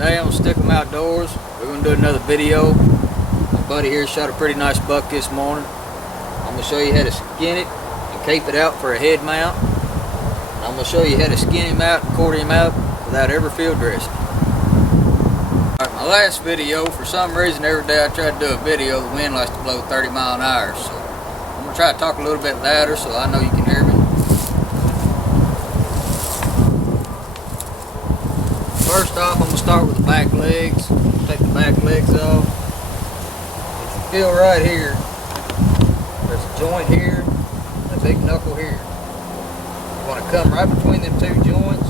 Today I'm gonna stick them outdoors. We're gonna do another video. My buddy here shot a pretty nice buck this morning. I'm gonna show you how to skin it and cape it out for a head mount. And I'm gonna show you how to skin him out and quarter him out without ever field dressing. Alright, my last video, for some reason every day I try to do a video, the wind likes to blow 30 miles an hour. So I'm gonna try to talk a little bit louder so I know you can hear me. First off, I'm going to start with the back legs. Take the back legs off. If you feel right here, there's a joint here and a big knuckle here. You want to come right between them two joints,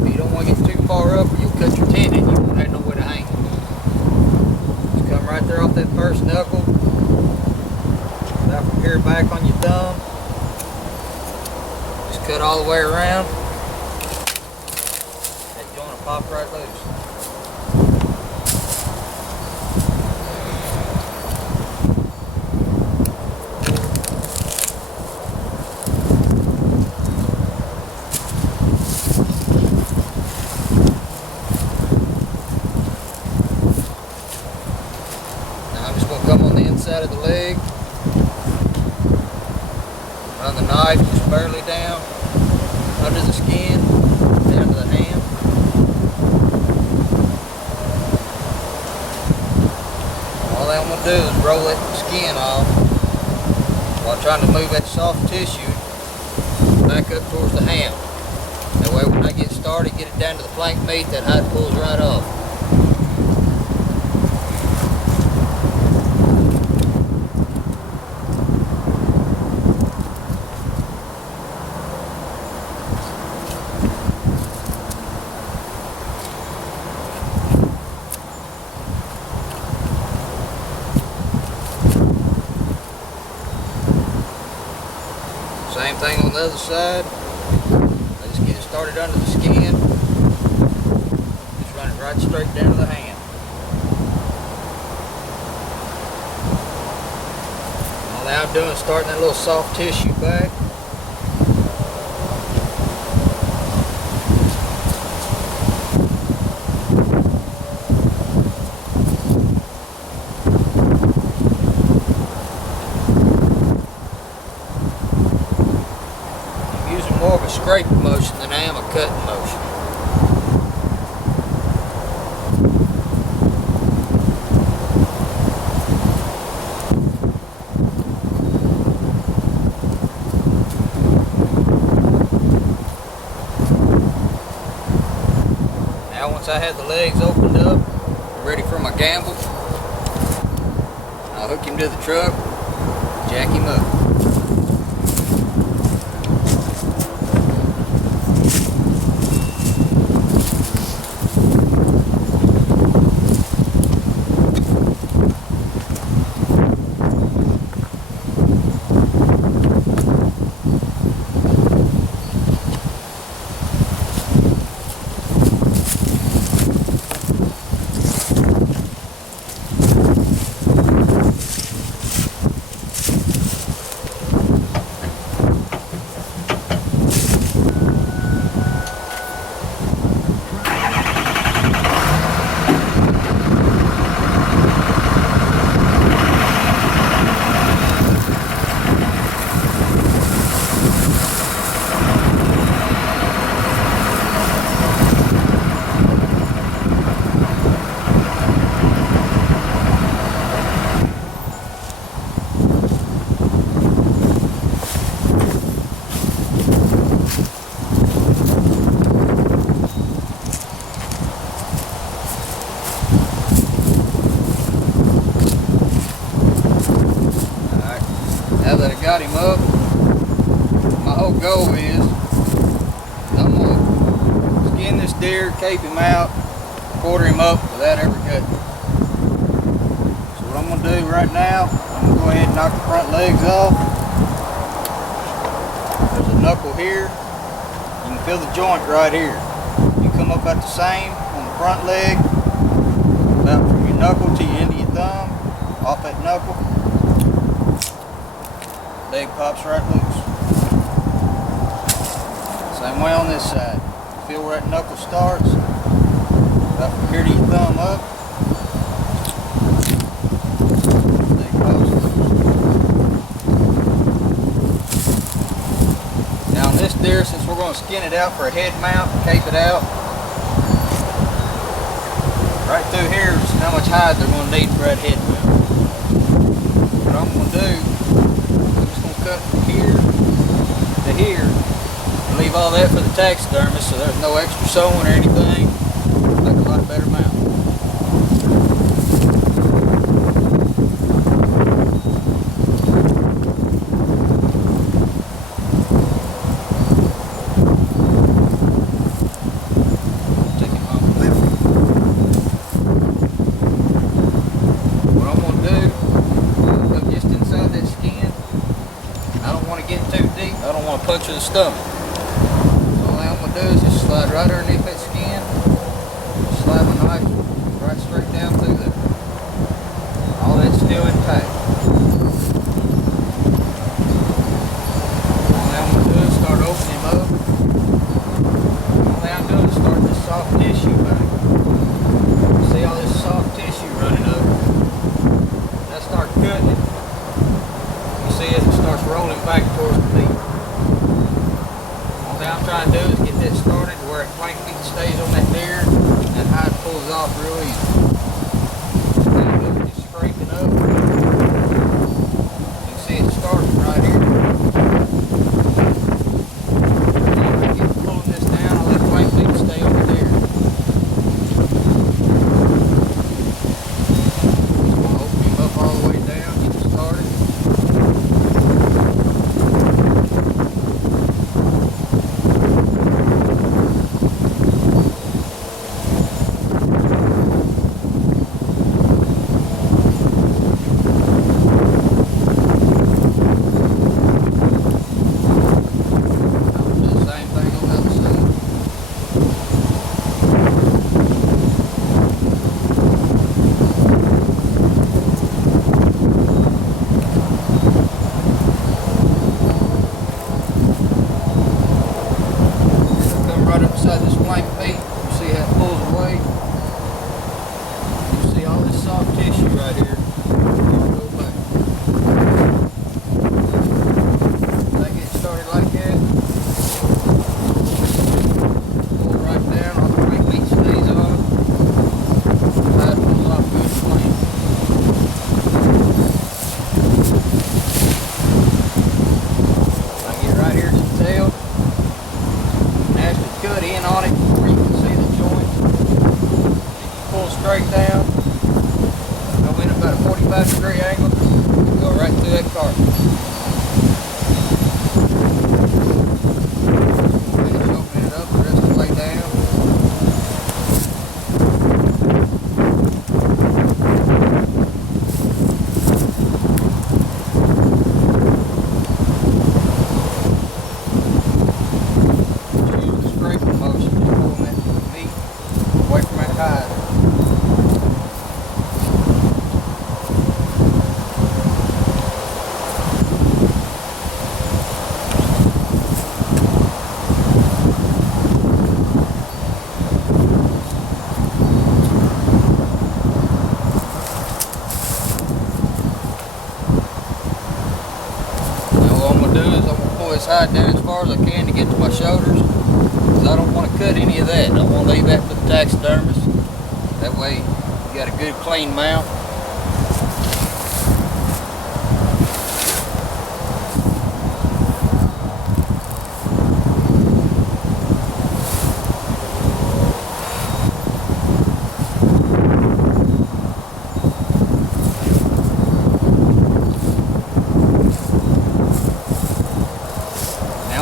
but you don't want to get too far up or you'll cut your tendon. You won't have nowhere to hang it. Just come right there off that first knuckle. About from here back on your thumb. Just cut all the way around. Pop right loose. Now I'm just going to come on the inside of the leg, run the knife just barely down under the skin, down to the hand. All I'm going to do is roll that skin off while trying to move that soft tissue back up towards the ham. That way when I get started, get it down to the flank meat, that hide pulls right off. Same thing on the other side. I just get it started under the skin. Just run it right straight down to the hand. All I'm doing is starting that little soft tissue back. More of a scraping motion than I am a cutting motion. Now once I have the legs opened up, I'm ready for my gamble. I'll hook him to the truck, jack him up. Now that I got him up, my whole goal is I'm going to skin this deer, cape him out, quarter him up without ever cutting. So what I'm going to do right now, I'm going to go ahead and knock the front legs off. There's a knuckle here. You can feel the joint right here. You come up about the same on the front leg, about from your knuckle to your end of your thumb, off that knuckle. Leg pops right loose. Same way on this side. Feel where that knuckle starts. About from here to your thumb up. Stay close. Now on this deer, since we're going to skin it out for a head mount, cape it out, right through here is how much hide they're going to need for that head mount. What I'm going to do, I'm just going to cut from here to here and leave all that for the taxidermist so there's no extra sewing or anything. Make a lot better mount. Puncture the stomach. So all I'm going to do is just slide right underneath that skin, slide my knife right straight down through there. All that's still intact. All I'm going to do is start opening him up. All I'm doing is start this soft tissue back. See all this soft tissue running up? As I start cutting it, you see as it starts rolling back towards the meat. What I'm trying to do is get that started to where that plank meat stays on that deer and that hide pulls off real easy. Now I'm just scraping up. You can see it starting right here. Now I get pulling this down, I'll let the plank meat stay on the deer. I'll open him up all the way down, get it started. This plank meat, you see how it pulls away. You see all this soft tissue right here. Go back. As I get started like that, pull right down, all the plank meat stays on. That pulls off good plank. I get right here to the tail. Cut in on it where you can see the joint. Pull straight down. Go in about a 45-degree angle. Go right through that carcass. Finish opening it up the rest of the way down. This hide down as far as I can to get to my shoulders, because I don't want to cut any of that. I want to leave that for the taxidermist. That way you got a good clean mount.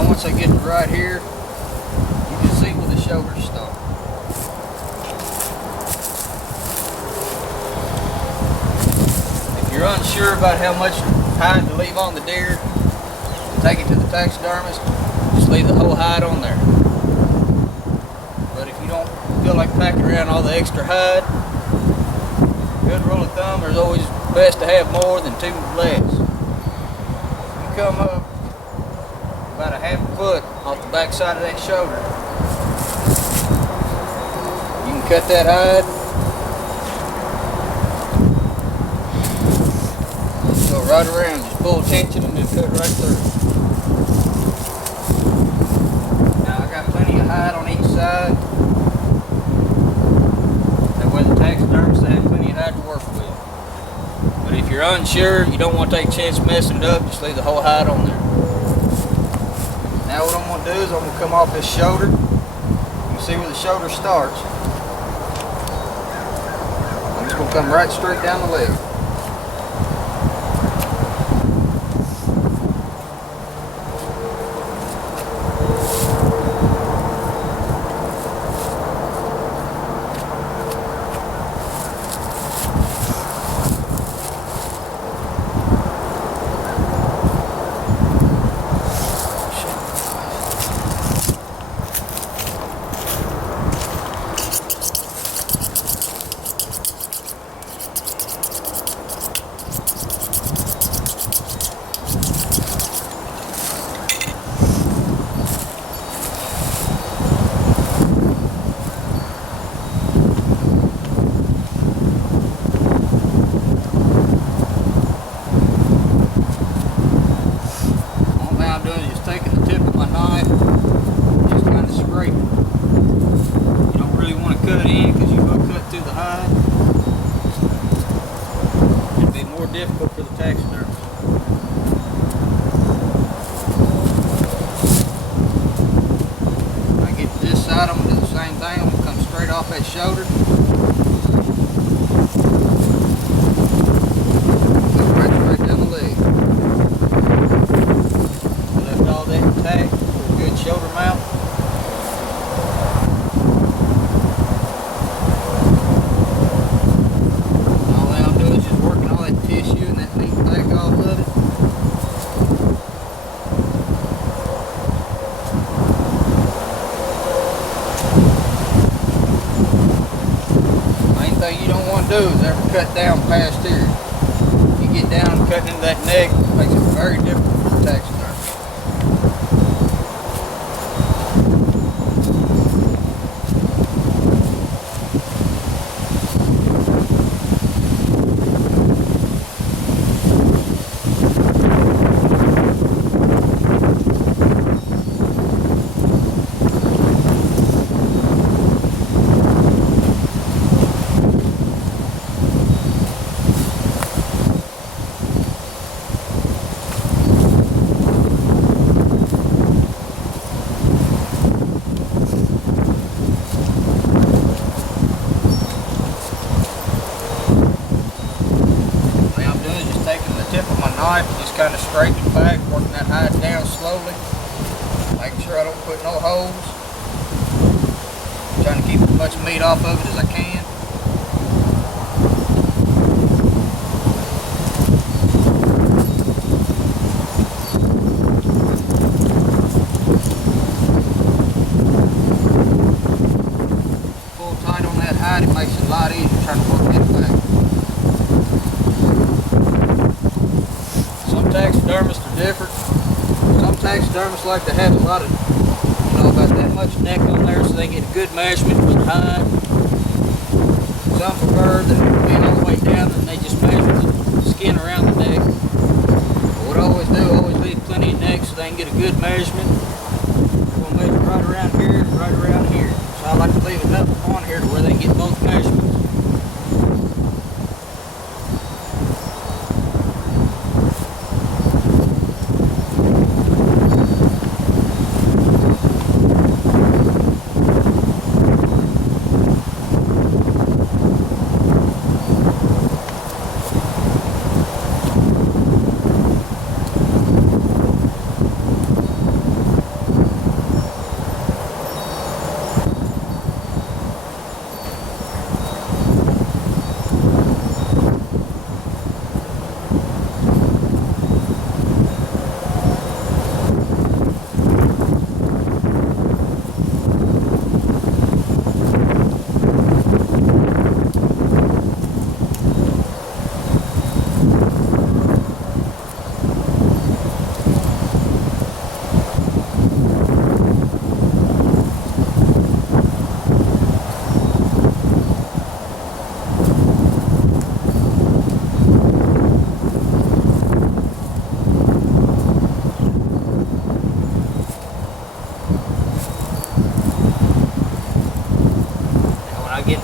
Once I get to right here, you can see where the shoulders start. If you're unsure about how much hide to leave on the deer, to take it to the taxidermist, just leave the whole hide on there. But if you don't feel like packing around all the extra hide, good rule of thumb, there's always best to have more than 2 legs. You come up about a half a foot off the back side of that shoulder. You can cut that hide. Go right around, just pull tension and just cut right through. Now I got plenty of hide on each side. That way the taxidermists have plenty of hide to work with. But if you're unsure, you don't want to take a chance of messing it up, just leave the whole hide on there. Now what I'm going to do is I'm going to come off this shoulder. You can see where the shoulder starts. I'm just going to come right straight down the leg. Difficult for the taxidermist. When I get to this side, I'm going to do the same thing. I'm going to come straight off that shoulder. Go right straight down the leg. Left all that intact for a good shoulder mount. Tissue and that meat back off of it. Main thing you don't want to do is ever cut down past here. You get down and cutting into that neck, it makes it very difficult for the taxidermist. Just kind of scrape it back, working that hide down slowly, making sure I don't put no holes. Trying to keep as much meat off of it as I can. Pull tight on that hide, it makes it a lot easier trying to work it back. Taxidermists are different. Some taxidermists like to have a lot of, about that much neck on there so they get a good measurement with the hide. Some prefer that being all the way down and they just measure the skin around the neck. But what I always do, I always leave plenty of neck so they can get a good measurement. We'll measure right around here and right around here. So I like to leave enough on here to where they can get both measurements.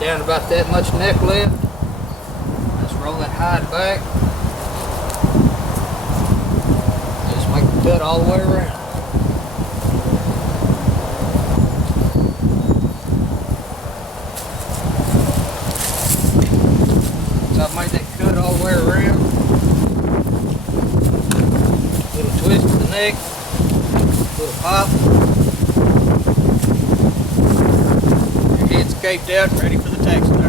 down about that much neck left. Let's roll that hide back. Just make the cut all the way around. So I've made that cut all the way around. Little twist to the neck, little pop. Your head's caped out and ready for the taxidermist.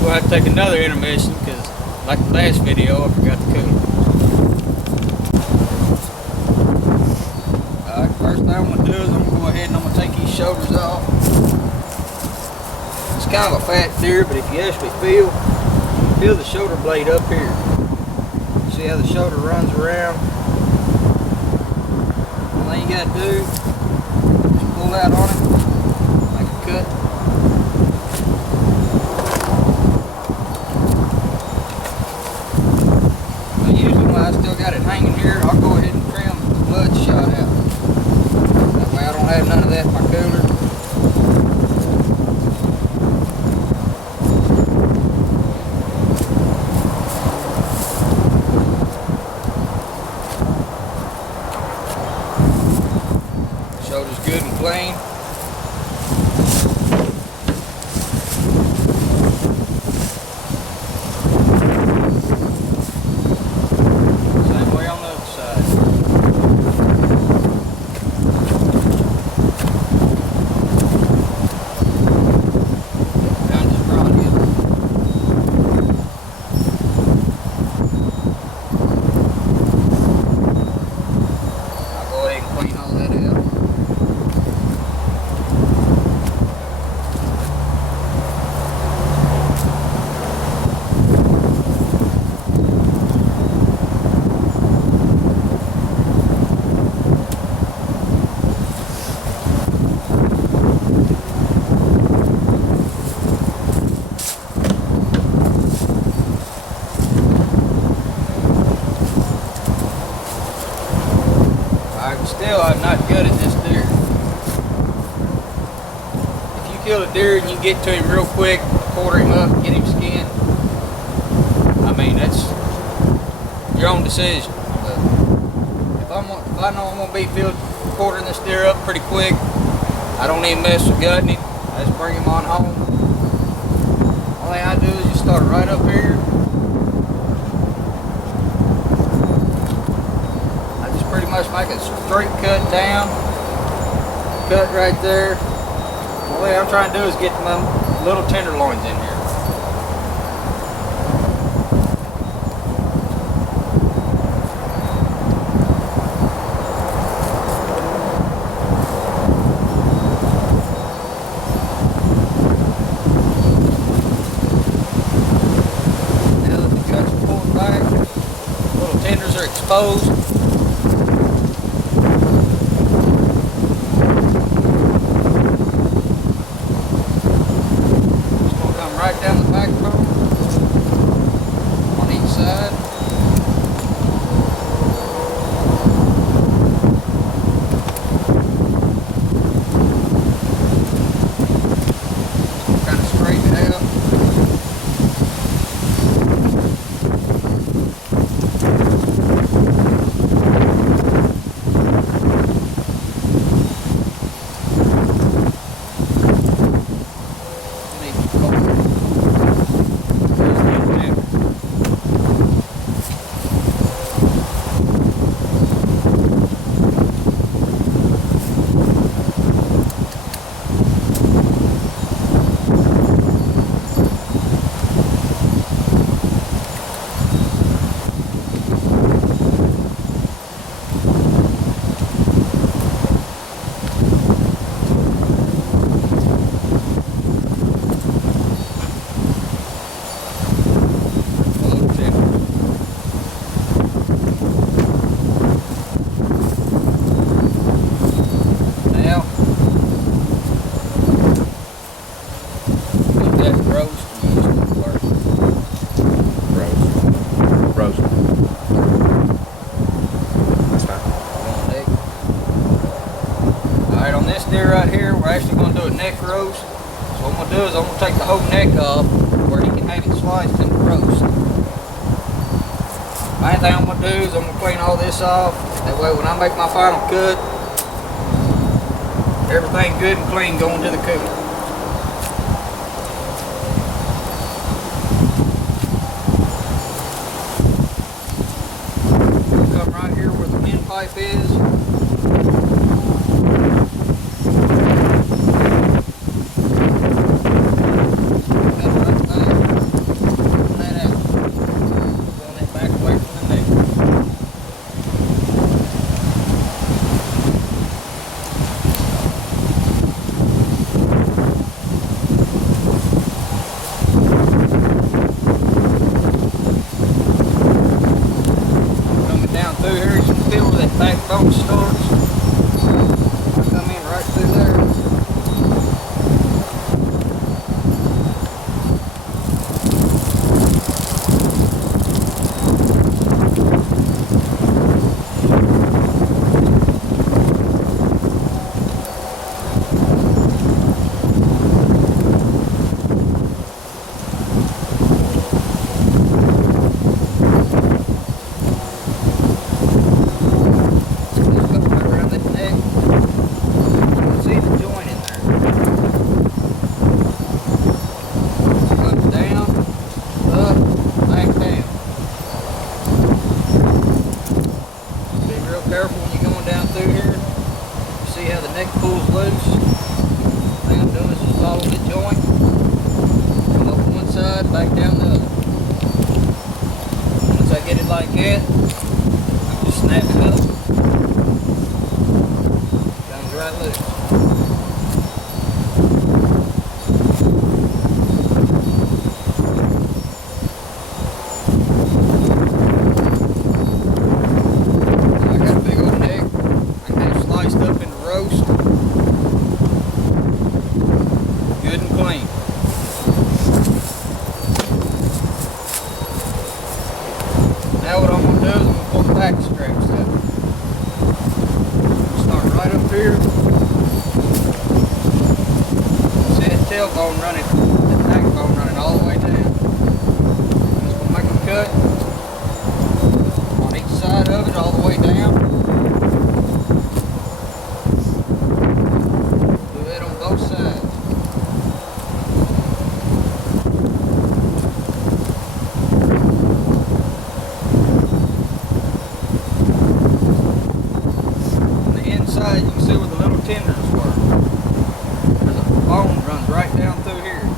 We'll have to take another intermission because, like the last video, I forgot the cooler. Alright, first thing I'm going to do is I'm going to go ahead and I'm going to take these shoulders off. It's kind of a fat deer, but if you actually feel the shoulder blade up here. See how the shoulder runs around? All you got to do is pull out on it, make a cut. I still got it hanging here. I'll go ahead and trim the blood shot out. That way I don't have none of that in my cooler. Shoulder's good and clean. Still, I'm not good at this deer. If you kill a deer and you get to him real quick, quarter him up, get him skinned, I mean, that's your own decision. But if I know I'm going to be quartering this deer up pretty quick, I don't even mess with gutting him. I just bring him on home. All I do is just start right up here. Pretty much make a straight cut down, cut right there. The way I'm trying to do is get my little tenderloins in here. Now that the guts are pulled back, little tenders are exposed. Right down the backbone on each side. Kind of straighten it out. that roast and use it for Roast. Roast. That's fine. neck. Alright, on this deer right here, we're actually going to do a neck roast. So what I'm going to do is I'm going to take the whole neck off where he can have it sliced in the roast. Main thing I'm going to do is I'm going to clean all this off. That way when I make my final cut, everything good and clean going to the cooler. Come right here where the windpipe is. Through here, you can feel where that backbone starts. Come in right through there. Careful when you're going down through here. You see how the neck pulls loose? All I'm doing is just follow the joint. Come up one side, back down the other. Once I get it like that, I just snap it up. Comes right loose. Up in the roast, good and clean. Now what I'm going to do is I'm going to pull the back straps out. Start right up here. See that tailbone running, that backbone running all the way down. I'm just going to make a cut on each side of it all the way down. Both sides. On the inside, you can see where the little tendons were. There's a bone runs right down through here. I'm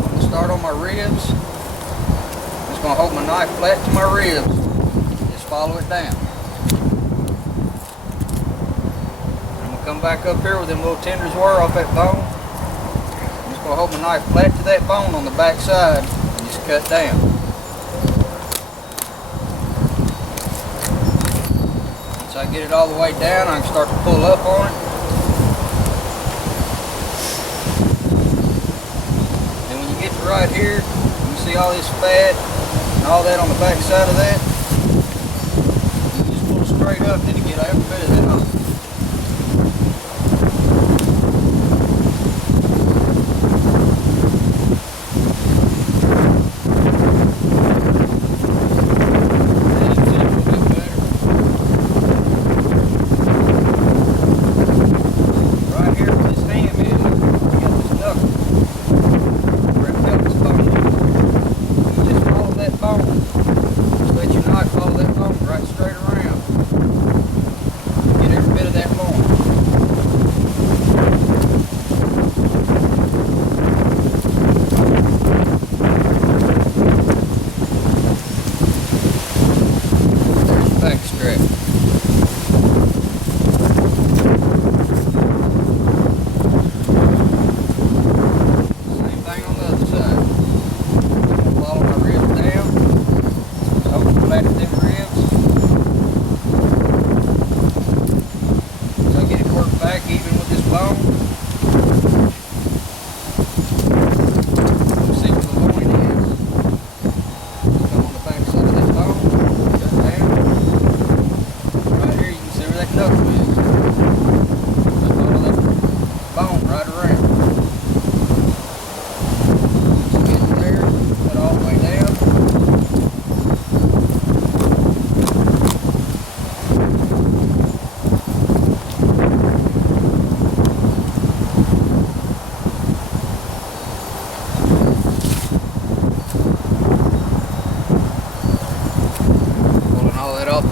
going to start on my ribs. I'm just going to hold my knife flat to my ribs. Just follow it down. Come back up here where them little tenders were off that bone. I'm just going to hold my knife flat to that bone on the back side and just cut down. Once I get it all the way down, I can start to pull up on it. Then when you get to right here, you can see all this fat and all that on the back side of that. You just pull straight up and get every bit of that off. Let your knife follow that bone right straight around.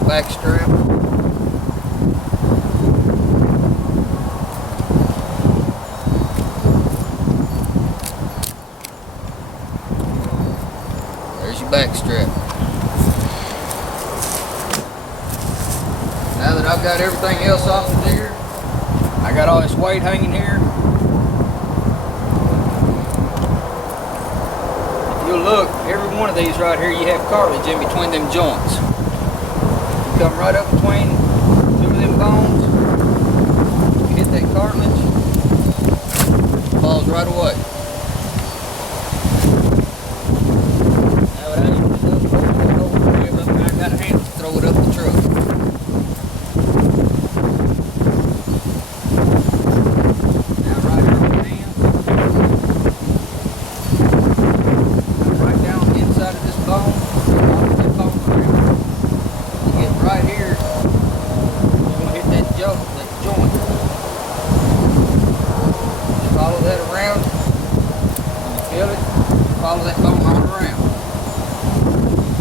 back strap. There's your back strap. Now that I've got everything else off the deer, I got all this weight hanging here. If you look, every one of these right here, you have cartilage in between them joints. You come right up between two of them bones, you hit that cartilage, it falls right away. Now it ain't I got a hand to throw it up the truck. Follow that bone all around.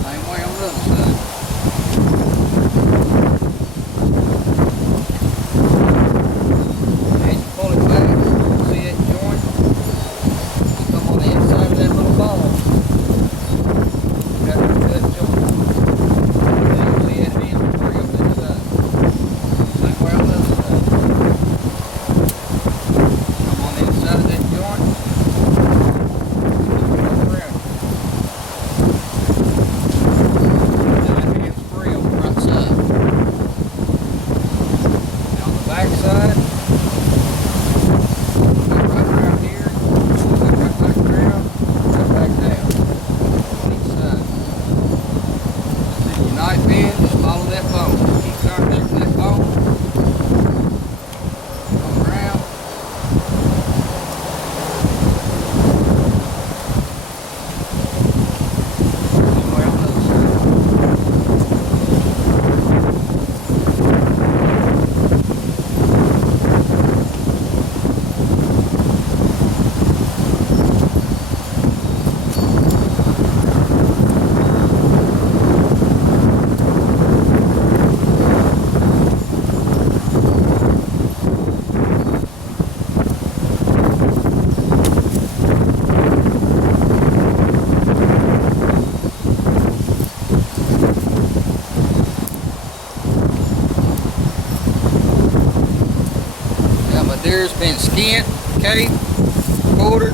Same way on the other side. As you pull it back, see that joint? You come on the inside of that little ball. You got to cut joint. Then you see that hand free up that side. Same way on the other side. Come on the inside of that joint. Side, right around here, go right back around, cut back down on each side. Then your knife in, just follow that bone. Keep contact with that bone. Come around. Same way on the other side. Deer's been skinned, caped, quartered,